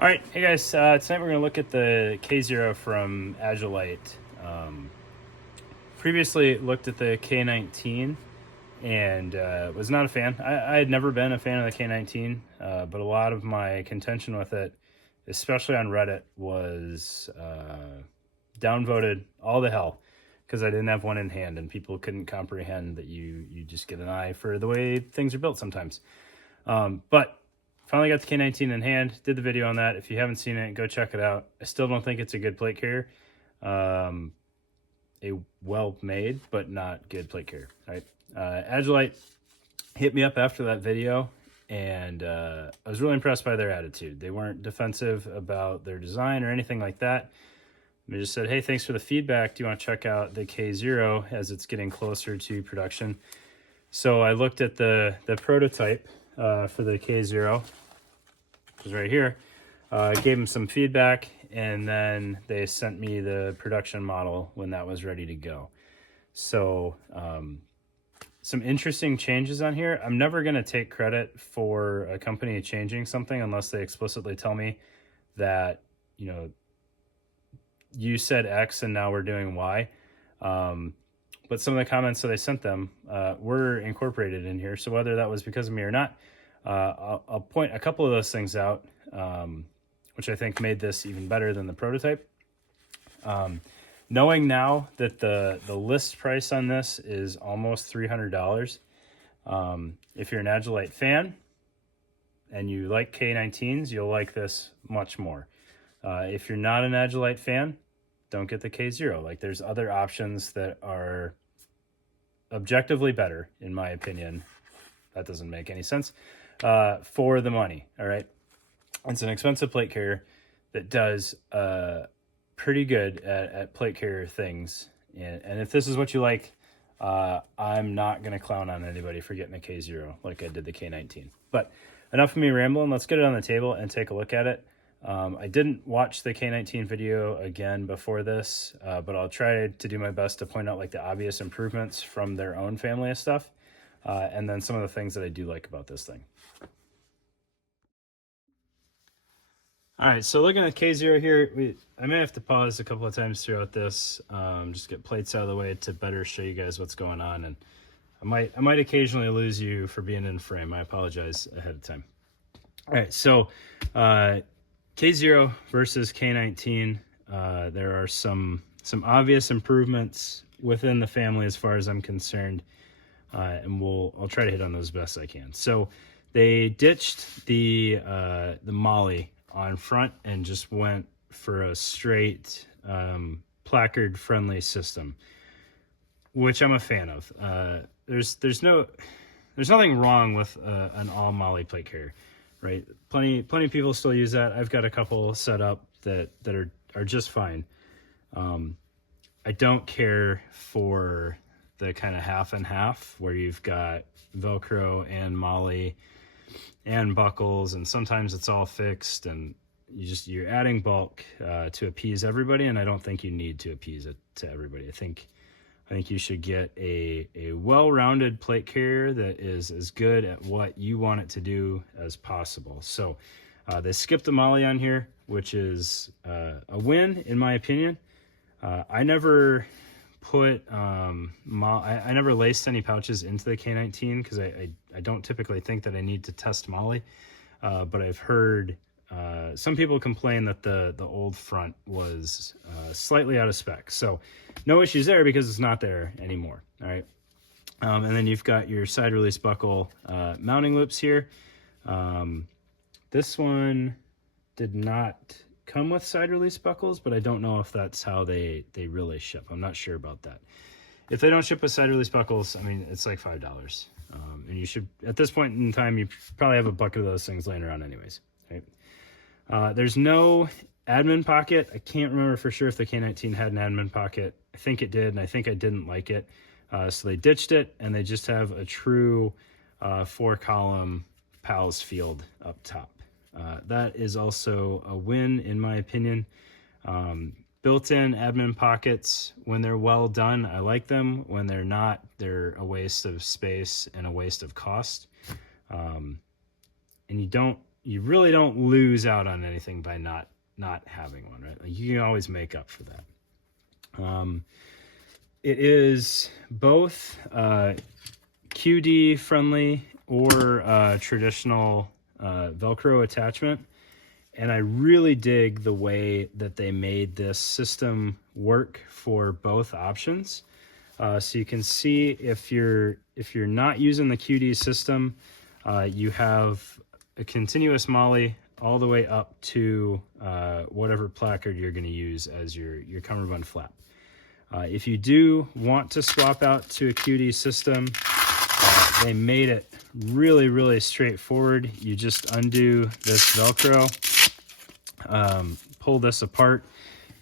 All right, hey guys, tonight we're going to look at the K0 from Agilite. Previously looked at the K19 and was not a fan. I had never been a fan of the K19, but a lot of my contention with it, especially on Reddit, was downvoted all to hell because I didn't have one in hand and people couldn't comprehend that you just get an eye for the way things are built sometimes. But finally got the K19 in hand, did the video on that. If you haven't seen it, go check it out. I still don't think it's a good plate carrier. A well-made, but not good plate carrier, right? Agilite hit me up after that video, and I was really impressed by their attitude. They weren't defensive about their design or anything like that. They just said, hey, thanks for the feedback. Do you want to check out the K0 as it's getting closer to production? So I looked at the prototype for the K0, which is right here. Gave them some feedback, and then they sent me the production model when that was ready to go. So some interesting changes on here. I'm never going to take credit for a company changing something unless they explicitly tell me that, you know, you said X and now we're doing Y. But some of the comments that I sent them were incorporated in here. So whether that was because of me or not, I'll point a couple of those things out, which I think made this even better than the prototype. Knowing now that the list price on this is almost $300, if you're an Agilite fan and you like K19s, you'll like this much more. If you're not an Agilite fan, don't get the K0. Like, there's other options that are objectively better, in my opinion. That doesn't make any sense. For the money, all right? It's an expensive plate carrier that does pretty good at plate carrier things. And if this is what you like, I'm not going to clown on anybody for getting a K0 like I did the K19. But enough of me rambling. Let's get it on the table and take a look at it. I didn't watch the K19 video again before this, but I'll try to do my best to point out like the obvious improvements from their own family of stuff, and then some of the things that I do like about this thing. All right, so looking at K0 here, I may have to pause a couple of times throughout this, just get plates out of the way to better show you guys what's going on, and I might occasionally lose you for being in frame. I apologize ahead of time. All right, so K0 versus K19, there are some obvious improvements within the family as far as I'm concerned, and I'll try to hit on those best I can. So they ditched the Molly on front and just went for a straight placard friendly system, which I'm a fan of. There's nothing wrong with an all Molly plate carrier, right? Plenty of people still use that. I've got a couple set up that are just fine. I don't care for the kind of half and half where you've got Velcro and Molly and buckles, and sometimes it's all fixed, and you're adding bulk to appease everybody, and I don't think you need to appease it to everybody. I think you should get a well-rounded plate carrier that is as good at what you want it to do as possible. So they skipped the Molly on here, which is a win in my opinion. I never put I never laced any pouches into the K19 because I don't typically think that I need to test Molly, but I've heard some people complain that the old front was slightly out of spec. So no issues there because it's not there anymore. All right. And then you've got your side release buckle mounting loops here. This one did not come with side release buckles, but I don't know if that's how they really ship. I'm not sure about that. If they don't ship with side release buckles, I mean, it's like $5. And you should, at this point in time, you probably have a bucket of those things laying around anyways. Right? There's no admin pocket. I can't remember for sure if the K19 had an admin pocket. I think it did, and I think I didn't like it. So they ditched it, and they just have a true 4-column PALS field up top. That is also a win in my opinion. Built-in admin pockets, when they're well done, I like them. When they're not, they're a waste of space and a waste of cost. And you don't you really don't lose out on anything by not having one, right? Like you can always make up for that. It is both QD friendly or traditional Velcro attachment. And I really dig the way that they made this system work for both options. So you can see if you're not using the QD system, you have a continuous MOLLE all the way up to whatever placard you're going to use as your cummerbund flap. If you do want to swap out to a QD system, they made it really, really straightforward. You just undo this Velcro, pull this apart,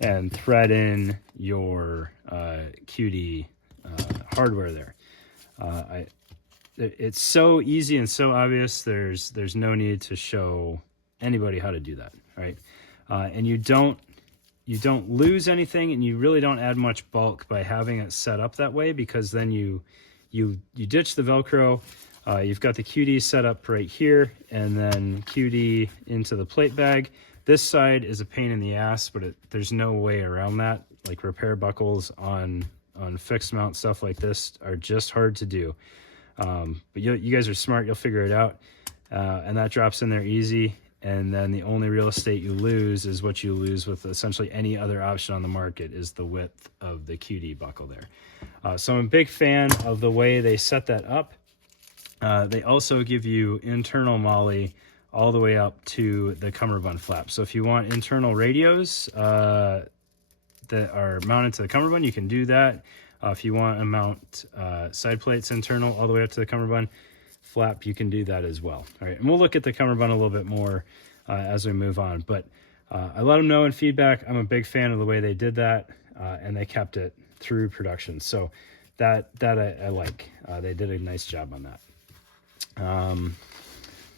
and thread in your QD hardware there. It's so easy and so obvious. There's no need to show anybody how to do that, right? And you don't lose anything, and you really don't add much bulk by having it set up that way, because then you ditch the Velcro. You've got the QD set up right here, and then QD into the plate bag. This side is a pain in the ass, but there's no way around that. Like repair buckles on fixed mount stuff like this are just hard to do. But you guys are smart, you'll figure it out. And that drops in there easy. And then the only real estate you lose is what you lose with essentially any other option on the market, is the width of the QD buckle there. So I'm a big fan of the way they set that up. They also give you internal MOLLE all the way up to the cummerbund flap. So if you want internal radios that are mounted to the cummerbund, you can do that. If you want to mount side plates internal all the way up to the cummerbund flap, you can do that as well. All right, and we'll look at the cummerbund a little bit more as we move on. But I let them know in feedback. I'm a big fan of the way they did that, and they kept it through production. So that I like. They did a nice job on that.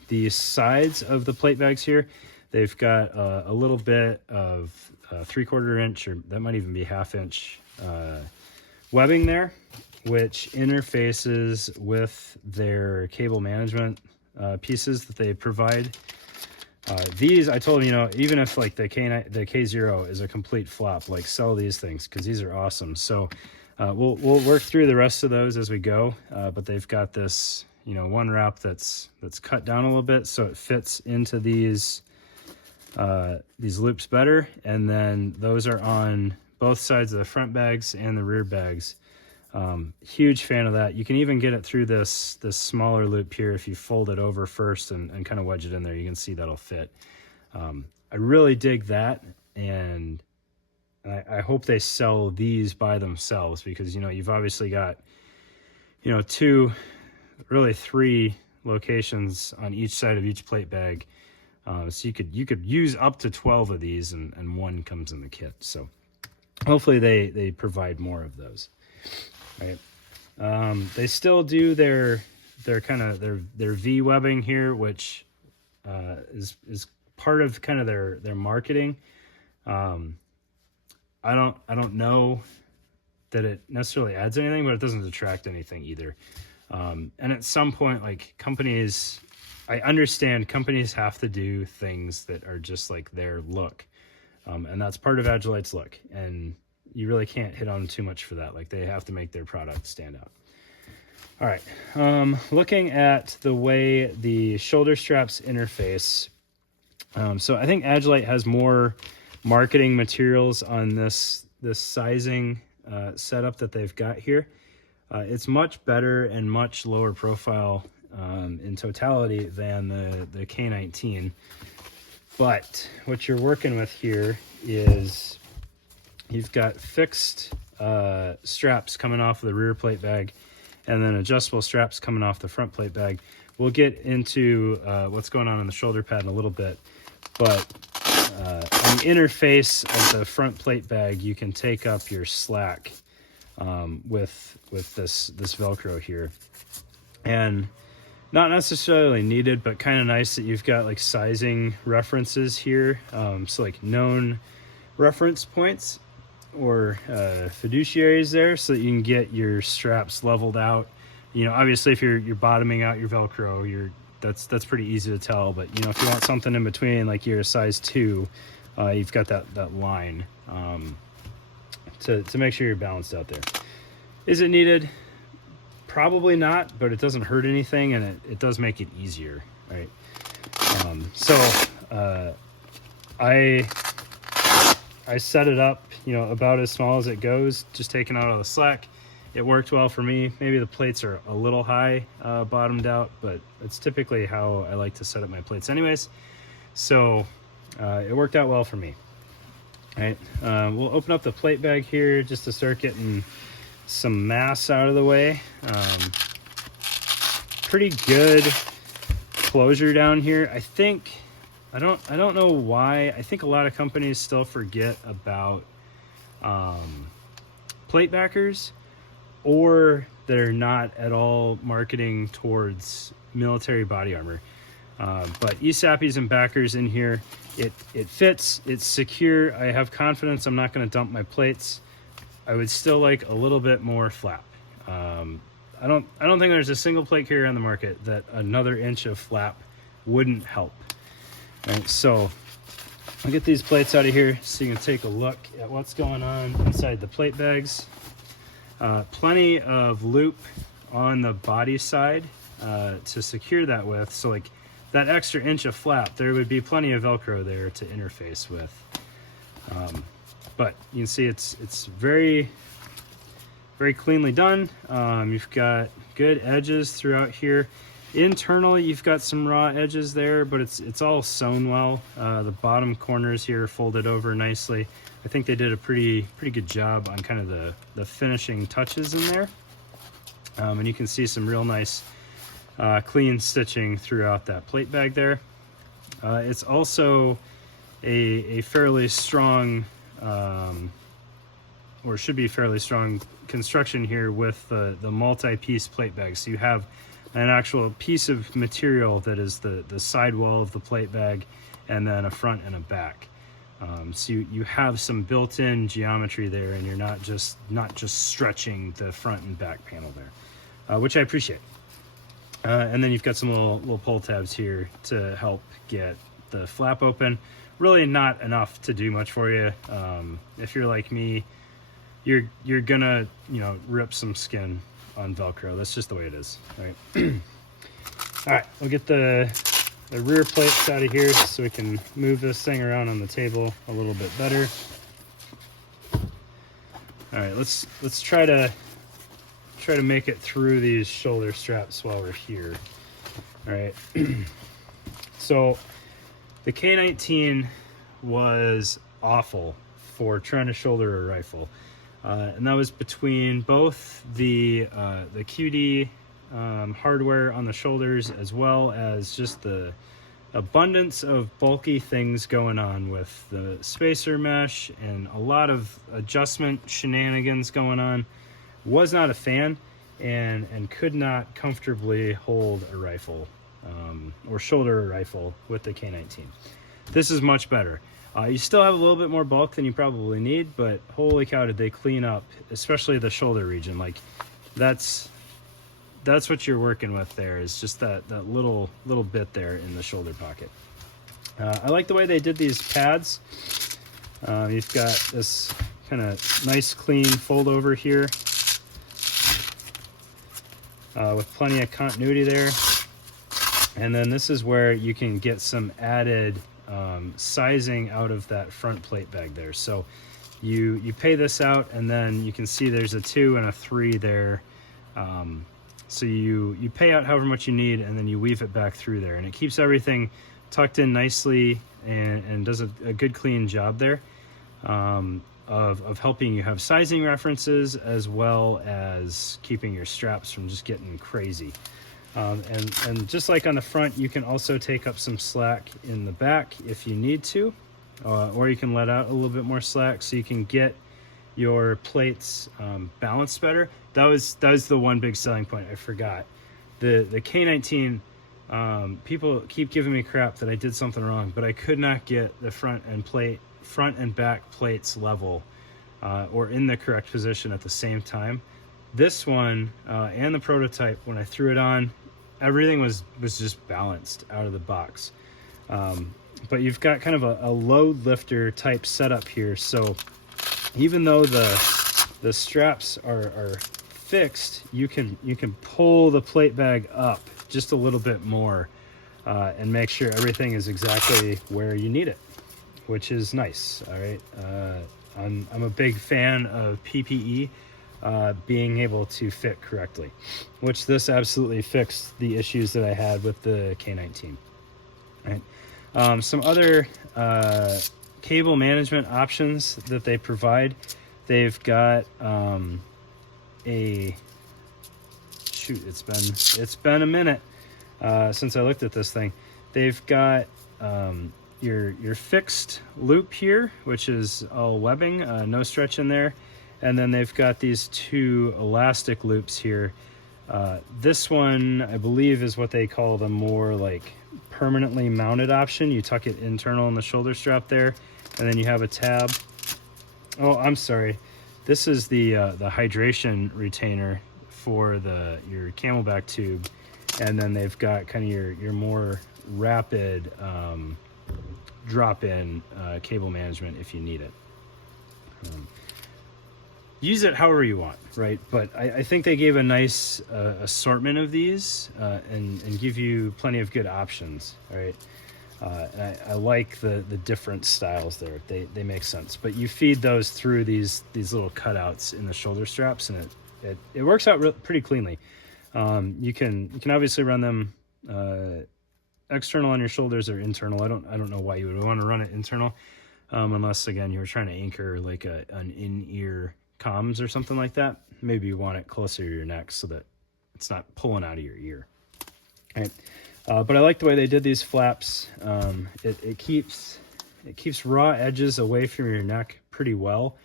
The sides of the plate bags here, they've got a little bit of 3/4 inch, or that might even be 1/2 inch webbing there, which interfaces with their cable management pieces that they provide. These, I told them, even if like the K0 is a complete flop, like sell these things, because these are awesome. So we'll work through the rest of those as we go, but they've got this one wrap that's cut down a little bit, so it fits into these loops better. And then those are on both sides of the front bags and the rear bags. Huge fan of that. You can even get it through this smaller loop here. If you fold it over first and kind of wedge it in there, you can see that'll fit. I really dig that, and I hope they sell these by themselves, because you've obviously got two, really three locations on each side of each plate bag. So you could use up to 12 of these, and one comes in the kit. So hopefully they provide more of those. Right. They still do their kind of their V webbing here, which is part of kind of their marketing. I don't know that it necessarily adds anything, but it doesn't detract anything either. And at some point, like companies, I understand companies have to do things that are just like their look. And that's part of Agilite's look. And you really can't hit on too much for that. Like they have to make their product stand out. All right. Looking at the way the shoulder straps interface. So I think Agilite has more marketing materials on this sizing setup that they've got here. It's much better and much lower profile in totality than the K19. But what you're working with here is you've got fixed straps coming off of the rear plate bag, and then adjustable straps coming off the front plate bag. We'll get into what's going on in the shoulder pad in a little bit, but on the interface of the front plate bag, you can take up your slack with this Velcro here. And not necessarily needed, but kind of nice that you've got like sizing references here. So like known reference points or fiduciaries there, so that you can get your straps leveled out. Obviously if you're bottoming out your Velcro, that's pretty easy to tell. But you know, if you want something in between, like you're a size 2, you've got that line to make sure you're balanced out there. Is it needed? Probably not, but it doesn't hurt anything, and it does make it easier, right? I set it up, you know, about as small as it goes, just taking out all the slack. It worked well for me. Maybe the plates are a little high bottomed out, but it's typically how I like to set up my plates anyways. So it worked out well for me. All right, we'll open up the plate bag here just to start getting some mass out of the way. Pretty good closure down here. I don't know why. I think a lot of companies still forget about plate backers, or they're not at all marketing towards military body armor. But ESAPs and backers in here, it fits, it's secure. I have confidence I'm not going to dump my plates. I would still like a little bit more flap. I don't think there's a single plate carrier on the market that another inch of flap wouldn't help. All right, so I'll get these plates out of here so you can take a look at what's going on inside the plate bags. Plenty of loop on the body side to secure that with. So like that extra inch of flap, there would be plenty of Velcro there to interface with. But you can see it's very, very cleanly done. You've got good edges throughout here. Internally, you've got some raw edges there, but it's all sewn well. The bottom corners here folded over nicely. I think they did a pretty good job on kind of the finishing touches in there. And you can see some real nice clean stitching throughout that plate bag there. It's also a fairly strong, or should be fairly strong construction here with the multi-piece plate bag. So you have an actual piece of material that is the side wall of the plate bag, and then a front and a back. So you have some built-in geometry there, and you're not just stretching the front and back panel there, which I appreciate. And then you've got some little pull tabs here to help get the flap open. Really not enough to do much for you. If you're like me, you're gonna, you know, rip some skin on Velcro. That's just the way it is. All right. All right, we'll get the rear plates out of here so we can move this thing around on the table a little bit better. All right, let's try to make it through these shoulder straps while we're here. All right. So the K19 was awful for trying to shoulder a rifle. And that was between both the QD hardware on the shoulders, as well as just the abundance of bulky things going on with the spacer mesh and a lot of adjustment shenanigans going on. Was not a fan, and could not comfortably hold a rifle or shoulder a rifle with the K19. This is much better. You still have a little bit more bulk than you probably need, but holy cow, did they clean up, especially the shoulder region. Like that's what you're working with there, is just that little bit there in the shoulder pocket. I like the way they did these pads. You've got this kind of nice clean fold over here with plenty of continuity there. And then this is where you can get some added sizing out of that front plate bag there. So you pay this out, and then you can see there's a 2 and a 3 there. So you pay out however much you need, and then you weave it back through there, and it keeps everything tucked in nicely and does a good clean job there of helping you have sizing references, as well as keeping your straps from just getting crazy. And just like on the front, you can also take up some slack in the back if you need to, or you can let out a little bit more slack so you can get your plates balanced better. That was the one big selling point I forgot. The K19, people keep giving me crap that I did something wrong, but I could not get the front and back plates level or in the correct position at the same time. This one and the prototype, when I threw it on, everything was just balanced out of the box. But you've got kind of a load lifter type setup here, so even though the straps are fixed, you can pull the plate bag up just a little bit more and make sure everything is exactly where you need it, which is nice. All right, I'm a big fan of PPE being able to fit correctly, which this absolutely fixed the issues that I had with the K19. Right. Some other cable management options that they provide. They've got a shoot. It's been a minute since I looked at this thing. They've got your fixed loop here, which is all webbing, no stretch in there, and then they've got these two elastic loops here. This one, I believe, is what they call the more like permanently mounted option. You tuck it internal in the shoulder strap there, and then you have a tab. Oh, I'm sorry. This is the hydration retainer for your Camelback tube, and then they've got kind of your more rapid drop-in cable management if you need it. Use it however you want, right? But I think they gave a nice assortment of these and give you plenty of good options, all right? And I like the different styles there. They make sense. But you feed those through these little cutouts in the shoulder straps, and it works out pretty cleanly. You can obviously run them external on your shoulders or internal. I don't know why you would want to run it internal, unless again you were trying to anchor like an in-ear comms or something like that. Maybe you want it closer to your neck so that it's not pulling out of your ear. All right. But I like the way they did these flaps. It keeps raw edges away from your neck pretty well.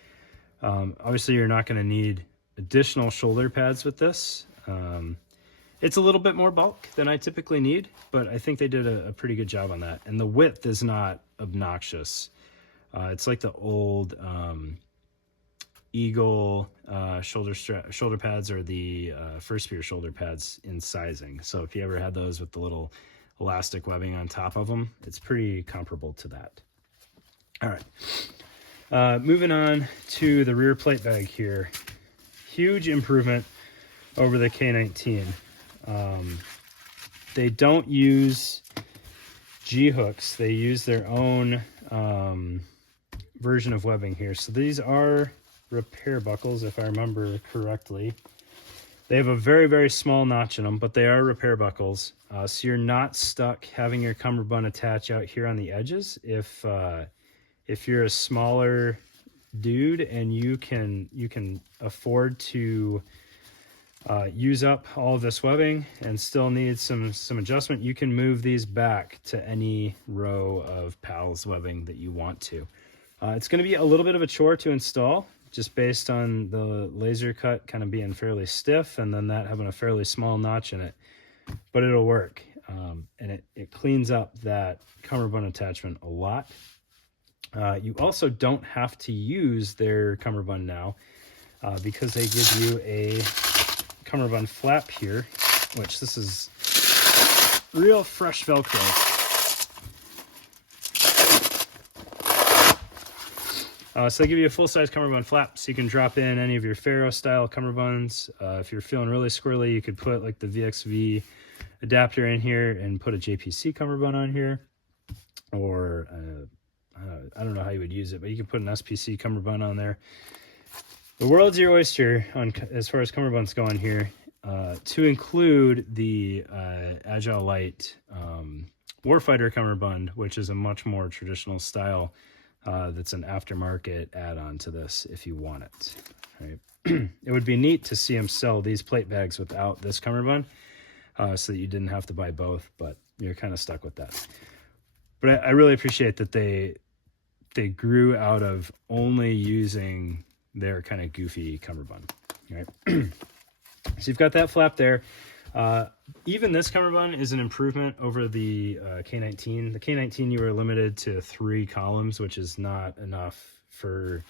Obviously, you're not going to need additional shoulder pads with this. It's a little bit more bulk than I typically need, but I think they did a pretty good job on that. And the width is not obnoxious. It's like the old Eagle shoulder pads, or the First Spear shoulder pads in sizing. So if you ever had those with the little elastic webbing on top of them, it's pretty comparable to that. All right, moving on to the rear plate bag here. Huge improvement over the K19. They don't use G-hooks. They use their own version of webbing here. So these are repair buckles, if I remember correctly. They have a very, very small notch in them, but they are repair buckles. So you're not stuck having your cummerbund attach out here on the edges. If you're a smaller dude and you can afford to use up all of this webbing and still need some adjustment, you can move these back to any row of PALS webbing that you want to. It's going to be a little bit of a chore to install, just based on the laser cut kind of being fairly stiff and then that having a fairly small notch in it, but it'll work. And it cleans up that cummerbund attachment a lot. You also don't have to use their cummerbund now because they give you a cummerbund flap here, which this is real fresh Velcro. So they give you a full-size cummerbund flap, so you can drop in any of your Pharaoh-style cummerbunds. If you're feeling really squirrely, you could put like the VXV adapter in here and put a JPC cummerbund on here. Or, I don't know how you would use it, but you can put an SPC cummerbund on there. The world's your oyster as far as cummerbunds go on here, to include the Agilite Warfighter cummerbund, which is a much more traditional style. That's an aftermarket add-on to this if you want it. Right? It would be neat to see them sell these plate bags without this cummerbund, so that you didn't have to buy both, but you're kind of stuck with that. But I really appreciate that they grew out of only using their kind of goofy cummerbund. Right? So you've got that flap there. Even this cummerbund is an improvement over the K19. The K19, you were limited to 3 columns, which is not enough for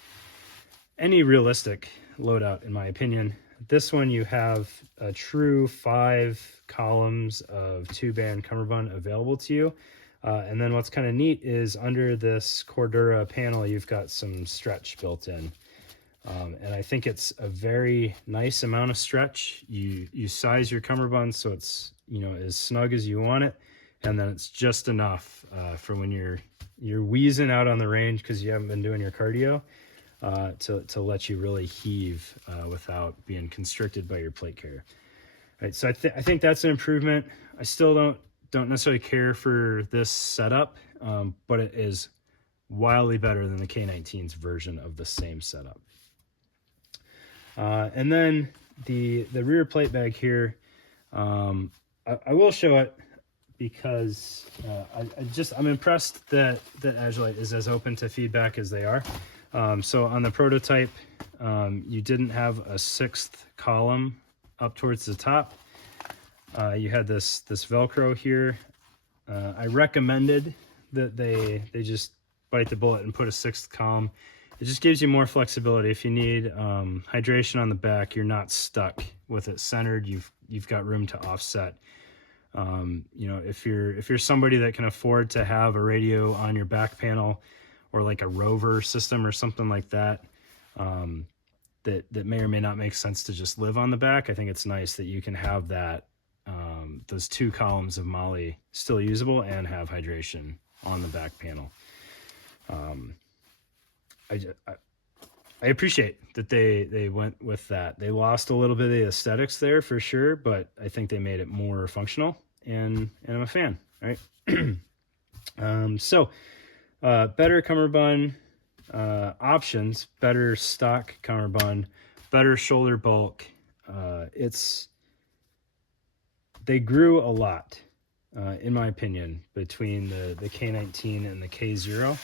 any realistic loadout, in my opinion. This one you have a true 5 columns of 2-band cummerbund available to you. And then what's kind of neat is under this Cordura panel, you've got some stretch built in. And I think it's a very nice amount of stretch. You size your cummerbund so it's, you know, as snug as you want it, and then it's just enough for when you're wheezing out on the range because you haven't been doing your cardio, to let you really heave without being constricted by your plate carrier. All right, so I think that's an improvement. I still don't necessarily care for this setup, but it is wildly better than the K19's version of the same setup. And then the rear plate bag here, I will show it because I'm impressed that Agilite is as open to feedback as they are. So on the prototype, you didn't have a 6th column up towards the top. You had this Velcro here. I recommended that they just bite the bullet and put a 6th column. It just gives you more flexibility. If you need hydration on the back, you're not stuck with it centered. You've got room to offset. You know, if you're somebody that can afford to have a radio on your back panel, or like a rover system or something like that, that may or may not make sense to just live on the back, I think it's nice that you can have that those 2 columns of Molly still usable and have hydration on the back panel. I appreciate that they went with that. They lost a little bit of the aesthetics there for sure, but I think they made it more functional, and I'm a fan. All right. So better cummerbund options, better stock cummerbund, better shoulder bulk. They grew a lot, in my opinion, between the K19 and the K0.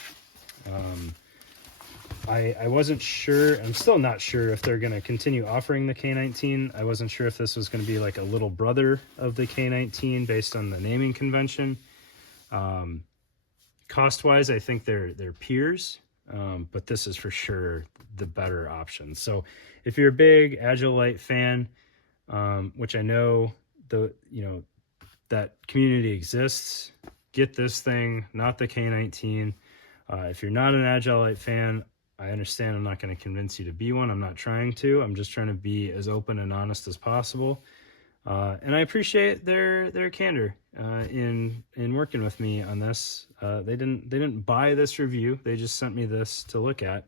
I wasn't sure, I'm still not sure if they're going to continue offering the K19. I wasn't sure if this was going to be like a little brother of the K19 based on the naming convention. Cost-wise, I think they're peers, but this is for sure the better option. So if you're a big Agilite fan, which I know that community exists, get this thing, not the K19. If you're not an Agilite fan, I understand I'm not going to convince you to be one. I'm not trying to. I'm just trying to be as open and honest as possible. And I appreciate their candor in working with me on this. They didn't buy this review. They just sent me this to look at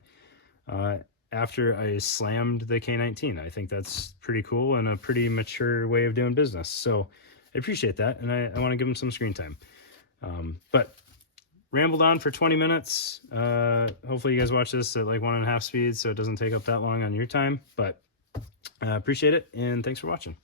after I slammed the K19. I think that's pretty cool and a pretty mature way of doing business. So I appreciate that, and I want to give them some screen time. But rambled on for 20 minutes. Hopefully you guys watch this at like 1.5 speed, so it doesn't take up that long on your time. But I appreciate it, and thanks for watching.